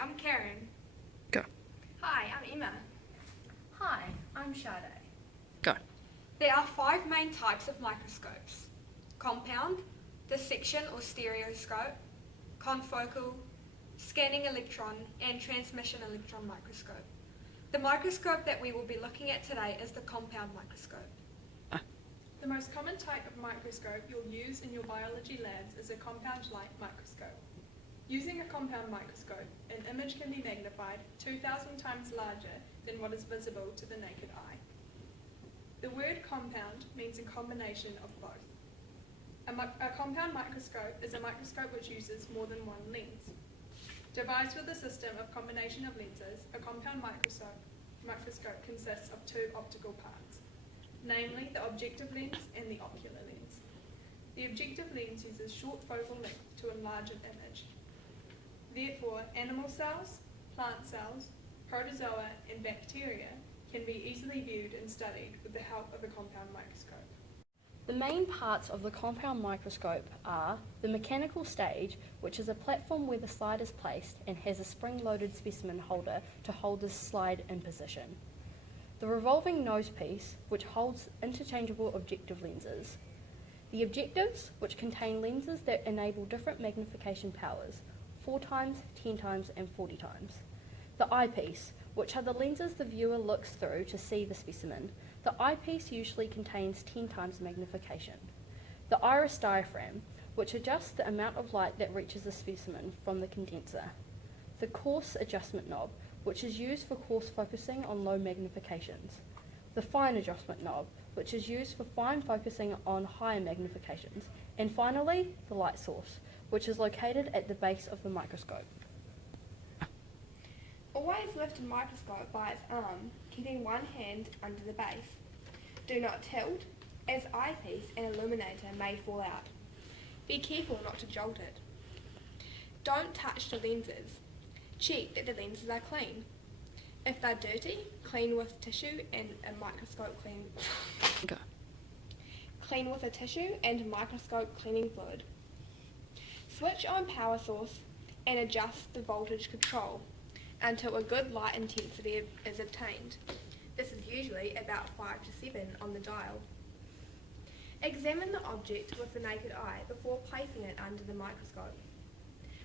I'm Karen. Go. Hi, I'm Emma. Hi, I'm Sade. Go. There are 5 main types of microscopes: compound, dissection or stereoscope, confocal, scanning electron, and transmission electron microscope. The microscope that we will be looking at today is the compound microscope. The most common type of microscope you'll use in your biology labs is a compound light microscope. Using a compound microscope, an image can be magnified 2,000 times larger than what is visible to the naked eye. The word compound means a combination of both. A compound microscope is a microscope which uses more than one lens. Devised with a system of combination of lenses, a compound microscope consists of 2 optical parts, namely the objective lens and the ocular lens. The objective lens uses short focal length to enlarge an image. Therefore, animal cells, plant cells, protozoa, and bacteria can be easily viewed and studied with the help of a compound microscope. The main parts of the compound microscope are the mechanical stage, which is a platform where the slide is placed and has a spring-loaded specimen holder to hold the slide in position. The revolving nose piece, which holds interchangeable objective lenses. The objectives, which contain lenses that enable different magnification powers, 4 times, 10 times, and 40 times. The eyepiece, which are the lenses the viewer looks through to see the specimen. The eyepiece usually contains 10 times magnification. The iris diaphragm, which adjusts the amount of light that reaches the specimen from the condenser. The coarse adjustment knob, which is used for coarse focusing on low magnifications. The fine adjustment knob, which is used for fine focusing on higher magnifications. And finally, the light source, which is located at the base of the microscope. Always lift a microscope by its arm, keeping one hand under the base. Do not tilt, as eyepiece and illuminator may fall out. Be careful not to jolt it. Don't touch the lenses. Check that the lenses are clean. If they're dirty, clean with tissue and a microscope Go. Clean with a tissue and microscope cleaning fluid. Switch on power source and adjust the voltage control until a good light intensity is obtained. This is usually about 5 to 7 on the dial. Examine the object with the naked eye before placing it under the microscope.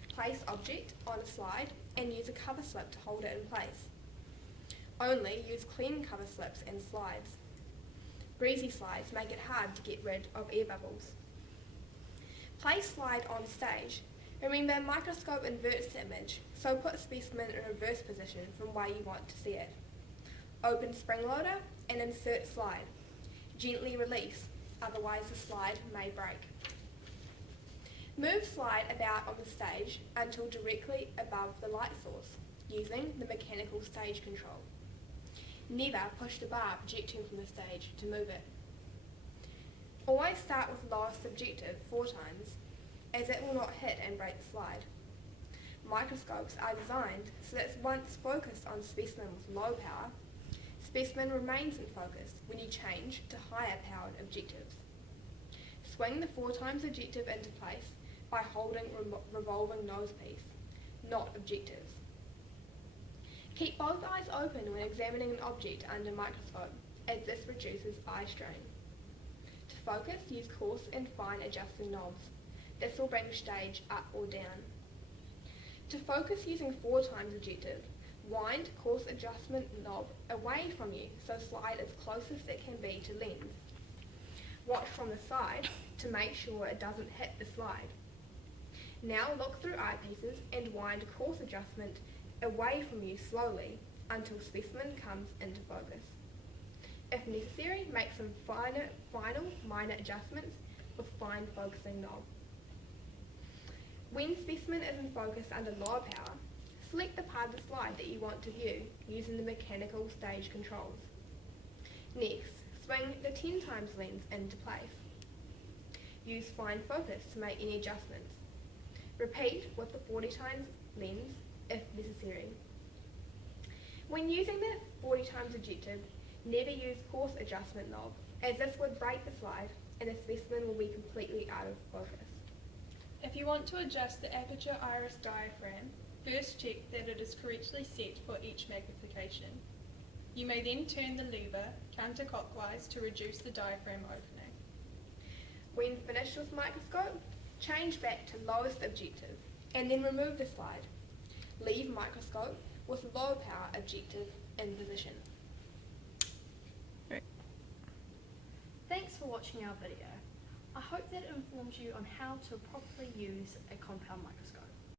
Place object on a slide and use a cover slip to hold it in place. Only use clean cover slips and slides. Greasy slides make it hard to get rid of air bubbles. Place slide on stage. Remember, microscope inverts the image, so put specimen in reverse position from where you want to see it. Open spring loader and insert slide. Gently release, otherwise the slide may break. Move slide about on the stage until directly above the light source, using the mechanical stage control. Never push the bar projecting from the stage to move it. Always start with lowest objective 4 times, as it will not hit and break the slide. Microscopes are designed so that once focused on specimen with low power, specimen remains in focus when you change to higher powered objectives. Swing the 4 times objective into place by holding revolving nose piece, not objectives. Keep both eyes open when examining an object under microscope, as this reduces eye strain. To focus, use coarse and fine adjusting knobs. This will bring stage up or down. To focus using 4 times objective, wind coarse adjustment knob away from you so slide as close as it can be to lens. Watch from the side to make sure it doesn't hit the slide. Now look through eyepieces and wind coarse adjustment away from you slowly until specimen comes into focus. If necessary, make some final minor adjustments with fine focusing knob. When specimen is in focus under lower power, select the part of the slide that you want to view using the mechanical stage controls. Next, swing the 10 times lens into place. Use fine focus to make any adjustments. Repeat with the 40 times lens if necessary. When using the 40 times objective, never use coarse adjustment knob, as this would break the slide and the specimen will be completely out of focus. If you want to adjust the aperture iris diaphragm, First check that it is correctly set for each magnification. You may then turn the lever counterclockwise to reduce the diaphragm opening. When finished with microscope, change back to lowest objective and then remove the slide. Leave microscope with low power objective in position. Thanks for watching our video. I hope that it informs you on how to properly use a compound microscope.